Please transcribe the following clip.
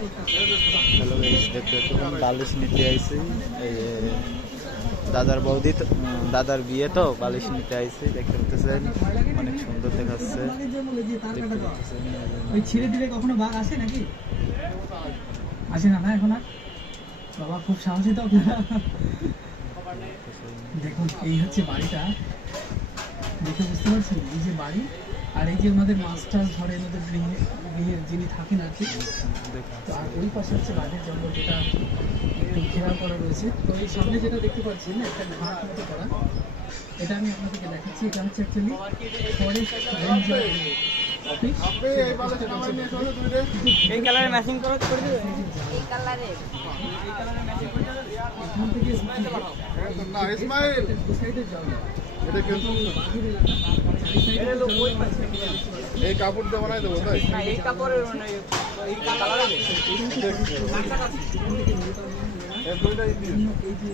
Hello guys, দেখতে পাচ্ছেন বালিশ নিতে আইছি। এই দাদার বৌদি দাদার বিয়ে তো বালিশ নিতে আইছি। দেখতে পাচ্ছেন অনেক সুন্দর দেখাচ্ছে। দেখতে পাচ্ছেন ওই ছেড়ে দিলে কখনো বাঘ আসে নাকি? আসে না, না এখন আর? বাবা খুব সাহসী তো আপনারা। দেখুন এই হচ্ছে বাড়িটা, দেখে বুঝতে পারছেন এই যে বাড়ি, আর এই যে আমাদের মাস্টার ঘরে আমাদের গৃহের যিনি থাকেন আর কি। তো আর ওই পাশে হচ্ছে বাঘের জঙ্গল, যেটা একটু ঘেরাও করা রয়েছে। তো এই সামনে যেটা দেখতে পাচ্ছেন একটা ঘাট মতো করা, এটা আমি আপনাদেরকে দেখাচ্ছি। এটা হচ্ছে অ্যাকচুয়ালি ফরেস্ট রেঞ্জার অফিস। এই কালারে ম্যাচিং করে দিবে। এই কালারে এখান থেকে না ইসমাইল সাইডে যাওয়া এটা কিন্তু এই কাপড় দিয়ে বানাই দেবো তাই না এই কাপড়ের মানে এই কালারে এই দুইটা ইন্ডিয়ান এই যে